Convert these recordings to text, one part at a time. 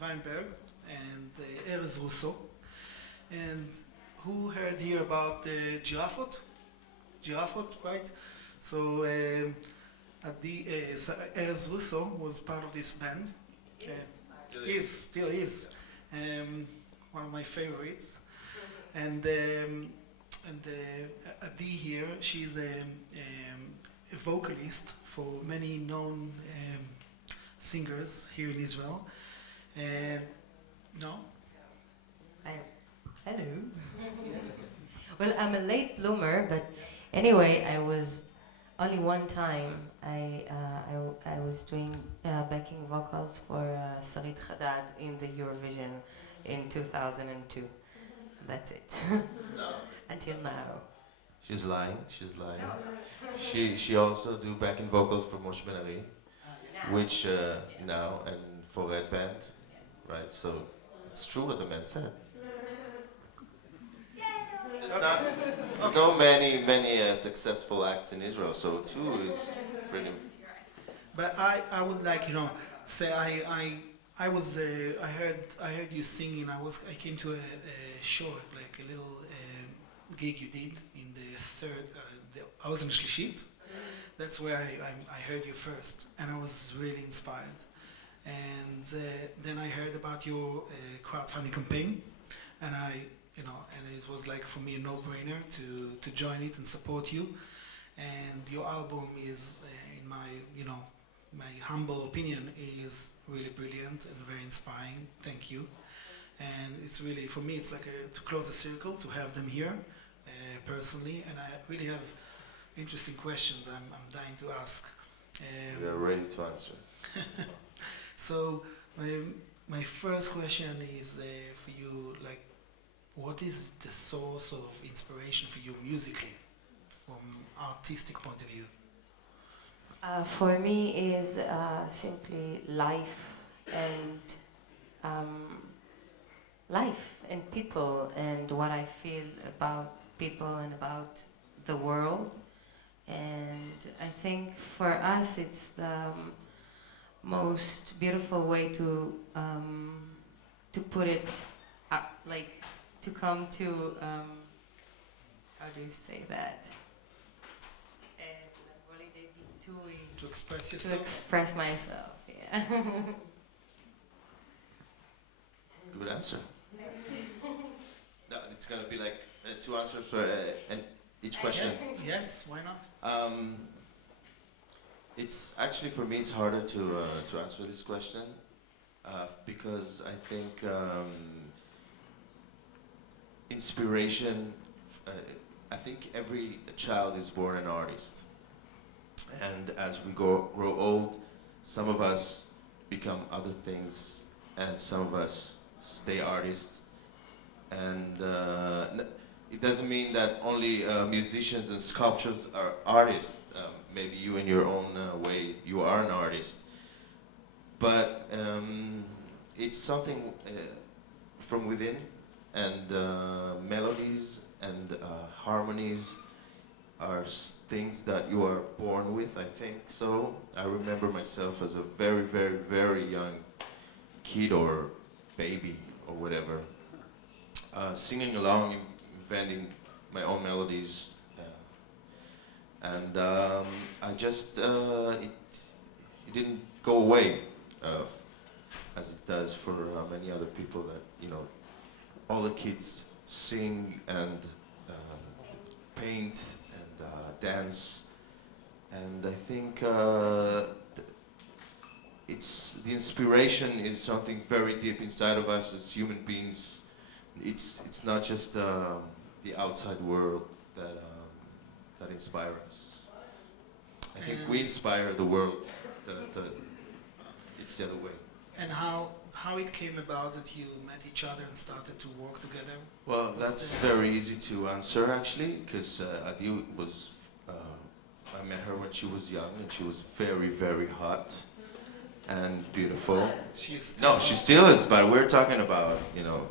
Weinberg and Erez Russo. And who heard here about Girafot? Girafot, right? So Erez Russo was part of this band. Still is. One of my favorites. And Adi here, she's a vocalist for many known singers here in Israel. No? Hello. Yes. Well, I'm a late bloomer, but anyway, I was only one time. I was doing backing vocals for Sarit Haddad in the Eurovision in 2002. That's it. No. Until now. She's lying. She also do backing vocals for Moshe Ben-Ari, which now, and for Red Band, right? So it's true what the man said. There's no many successful acts in Israel, so two is pretty. But I would like, say I heard you singing. I came to a show, like a little gig you did in the third. I was in Shlishit. That's where I heard you first, and I was really inspired. And then I heard about your crowdfunding campaign, and and it was like for me a no-brainer to join it and support you. And your album is, in my humble opinion, is really brilliant and very inspiring. Thank you. And it's really, for me, it's like to close the circle, to have them here personally. And I really have interesting questions I'm dying to ask. We are ready to answer. So my first question is for you, like, what is the source of inspiration for you musically, from artistic point of view? For me is simply life and people and what I feel about people and about the world. And I think for us it's the most beautiful way to put it up, like to come to how do you say that? To express To yourself? express myself, yeah. Good answer. No, it's gonna be like two answers for each question. Yes, why not? It's actually, for me, it's harder to answer this question because I think inspiration. I think every child is born an artist, and as we grow old, some of us become other things, and some of us stay artists. And it doesn't mean that only musicians and sculptors are artists. Maybe you in your own way, you are an artist. But it's something from within, and melodies and harmonies are things that you are born with, I think. So I remember myself as a very, very, very young kid or baby or whatever, singing along, inventing my own melodies, and I just it didn't go away as it does for many other people. That all the kids sing and paint and dance, and I think it's the inspiration is something very deep inside of us as human beings. It's not just the outside world that inspires us. I think we inspire the world. It's the other way. And how it came about that you met each other and started to work together? Well, that's very easy to answer actually, because Adi was. I met her when she was young, and she was very, very hot and beautiful. She still is, but we're talking about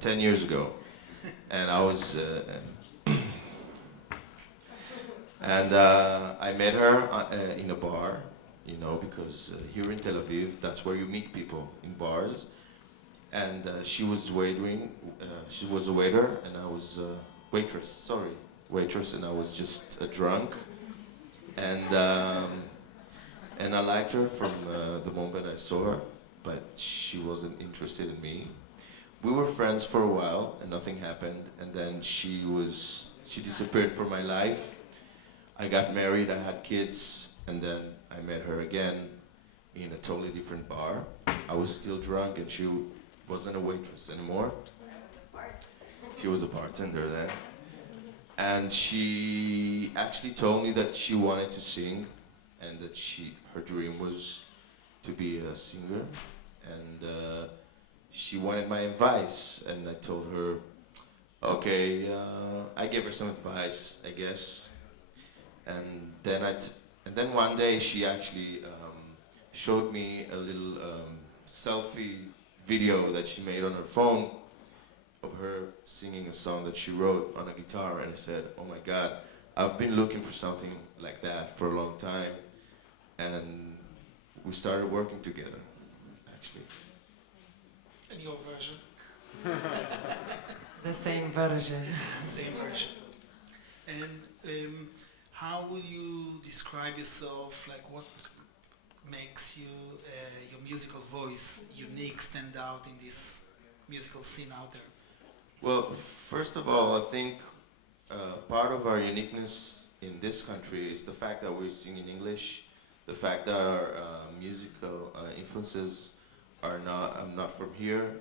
10 years ago, and I was. And I met her in a bar, because here in Tel Aviv, that's where you meet people, in bars. and she was waiting. She was a waiter, and I was a waitress. Sorry, waitress, and I was just a drunk, and I liked her from the moment I saw her, but she wasn't interested in me. We were friends for a while, and nothing happened, and then she disappeared from my life. I got married, I had kids, and then I met her again in a totally different bar. I was still drunk, and she wasn't a waitress anymore. She was a bartender then. And she actually told me that she wanted to sing, and that her dream was to be a singer. And she wanted my advice, and I told her, okay, I gave her some advice, I guess. And then one day she actually showed me a little selfie video that she made on her phone of her singing a song that she wrote on a guitar, and I said, oh my God, I've been looking for something like that for a long time, and we started working together, actually. And your version? The same version. Same version. And how will you describe yourself? Like, what makes you, your musical voice, unique, stand out in this musical scene out there? Well, first of all, I think part of our uniqueness in this country is the fact that we sing in English, the fact that our musical influences are not from here.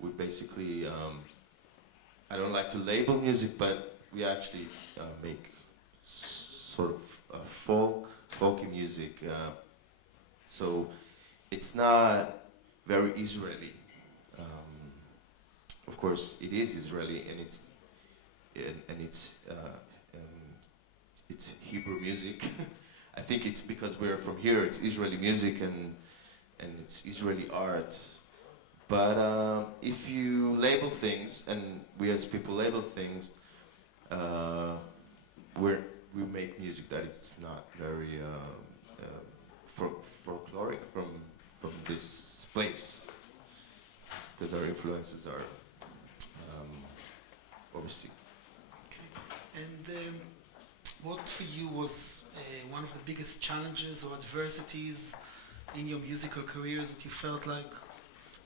We basically, I don't like to label music, but we actually make sort of folky music. So it's not very Israeli. Of course, it is Israeli, and it's Hebrew music. I think it's because we're from here. It's Israeli music and it's Israeli art. But if you label things, and we as people label things, we make music that it's not very folkloric from this place, because our influences are overseas. Okay. And what for you was one of the biggest challenges or adversities in your musical career that you felt like,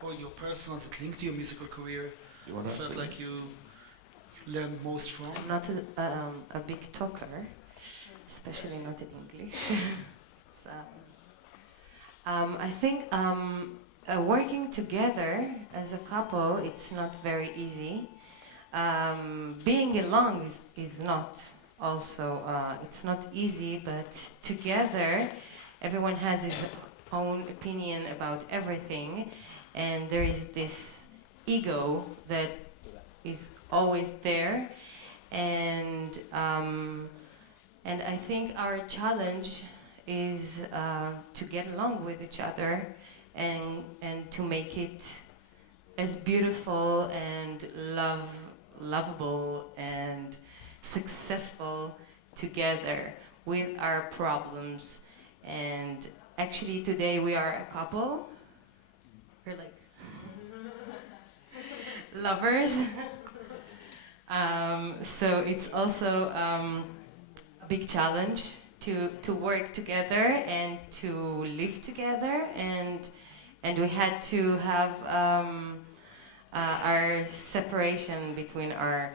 or your personal that linked to your musical career, you felt like you learned most from? I'm not a big talker, especially not in English. So, I think working together as a couple, it's not very easy. Being alone is not also, it's not easy, but together everyone has his own opinion about everything, and there is this ego that is always there, and I think our challenge is to get along with each other and to make it as beautiful and lovable and successful together with our problems. And actually today we are a couple. We're like lovers. So it's also a big challenge to work together and to live together, and we had to have our separation between our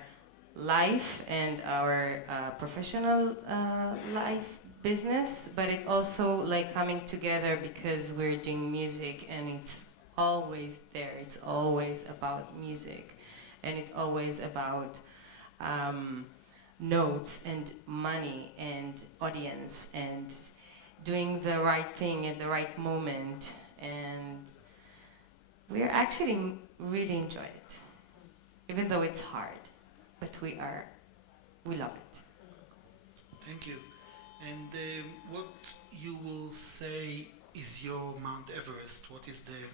life and our professional life business, but it also like coming together because we're doing music, and it's always there. It's always about music, and it's always about notes and money and audience and doing the right thing at the right moment, and we're actually really enjoy it, even though it's hard, but we love it. Thank you. And what you will say is your Mount Everest? What is the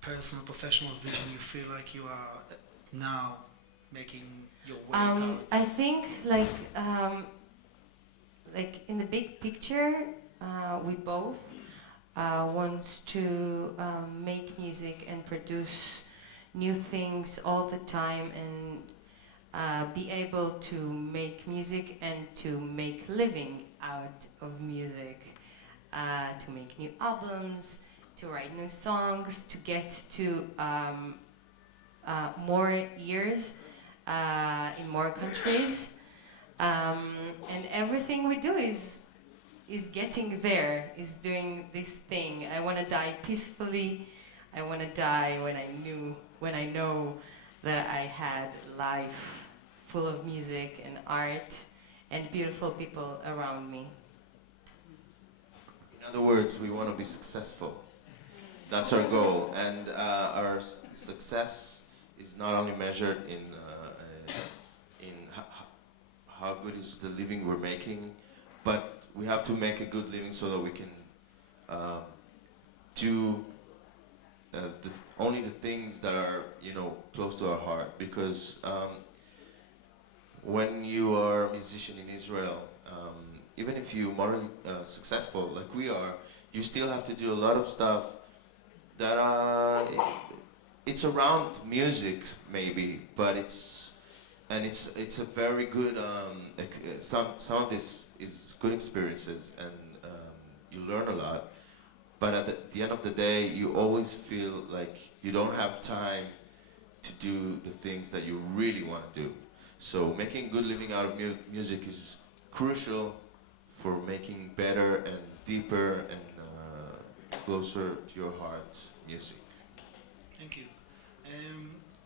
personal, professional vision you feel like you are now making your way towards? I think like in the big picture, we both wants to make music and produce new things all the time and be able to make music and to make living out of music, to make new albums, to write new songs, to get to more years in more countries. And everything we do is getting there, is doing this thing. I want to die peacefully. I want to die when I know that I had life full of music and art and beautiful people around me. In other words, we want to be successful. That's our goal, and our success is not only measured in how good is the living we're making, but we have to make a good living so that we can do only the things that are, you know, close to our heart. Because when you are a musician in Israel, even if you're morally successful like we are, you still have to do a lot of stuff that it's around music maybe, but it's a very good some of this is good experiences, and you learn a lot. But at the end of the day, you always feel like you don't have time to do the things that you really want to do. So making good living out of music is crucial for making better and deeper and closer to your heart music. Thank you.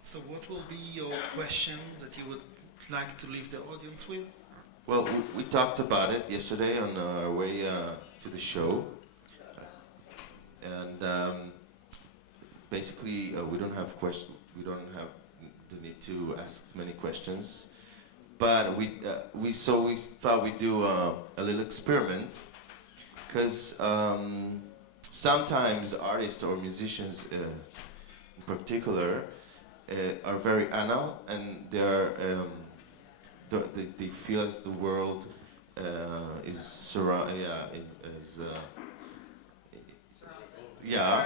So what will be your questions that you would like to leave the audience with? Well, we talked about it yesterday on our way to the show. And basically, we don't have the need to ask many questions. But we thought we'd do a little experiment, because sometimes artists or musicians in particular are very anal, and they feel as the world is surrounded,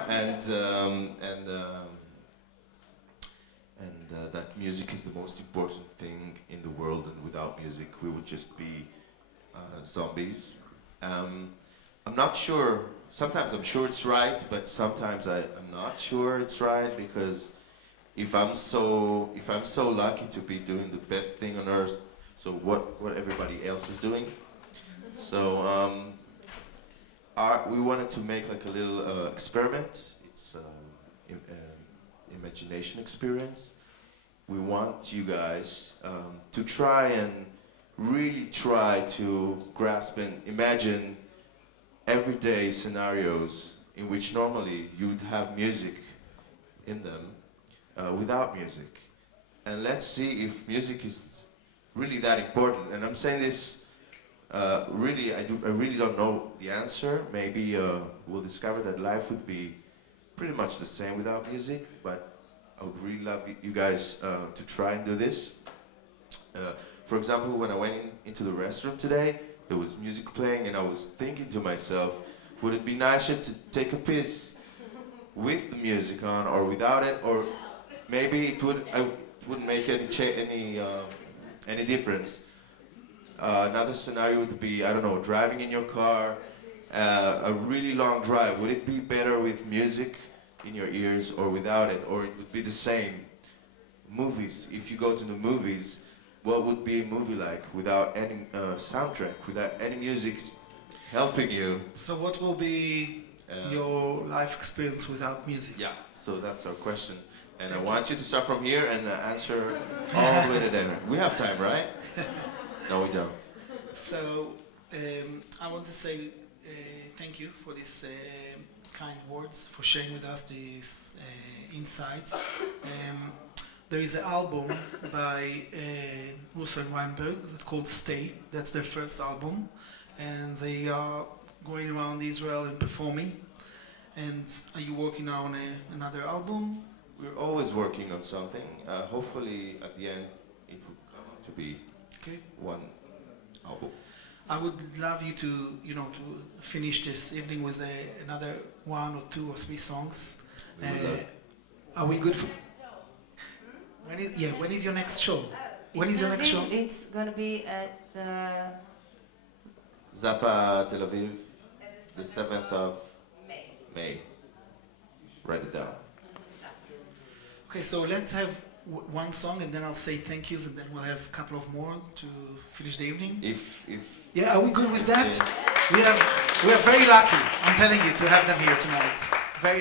and that music is the most important thing in the world, and without music we would just be zombies. I'm not sure. Sometimes I'm sure it's right, but sometimes I'm not sure it's right, because if I'm so lucky to be doing the best thing on earth, so what everybody else is doing. So we wanted to make like a little experiment. It's imagination experience. We want you guys to try and really try to grasp and imagine everyday scenarios in which normally you'd have music in them without music. And let's see if music is really that important. And I'm saying this really, I really don't know the answer. Maybe we'll discover that life would be pretty much the same without music, but I would really love you guys to try and do this. For example, when I went into the restroom today, there was music playing, and I was thinking to myself, would it be nicer to take a piss with the music on or without it? Or maybe it wouldn't make any difference. Another scenario would be, I don't know, driving in your car, a really long drive. Would it be better with music in your ears or without it? Or it would be the same? Movies, if you go to the movies, what would be a movie like without any soundtrack, without any music helping you? So what will be your life experience without music? Yeah, so that's our question. And I want you to start from here and answer all the way to there. We have time, right? No, we don't. So I want to say thank you for these kind words, for sharing with us these insights. There is an album by Russo Weinberg that's called Stay. That's their first album. And they are going around Israel and performing. And are you working on another album? We're always working on something. Hopefully, at the end, it will come out to be one album. I would love you to, you know, to finish this evening with another 1 or 2 or 3 songs. Are we good for? When is your next show? When is your next show? It's gonna be at the Zappa Tel Aviv, the 7th of May. Write it down. Okay, so let's have one song and then I'll say thank yous and then we'll have a couple of more to finish the evening. If Yeah, are we good with that? We are very lucky, I'm telling you, to have them here tonight. Very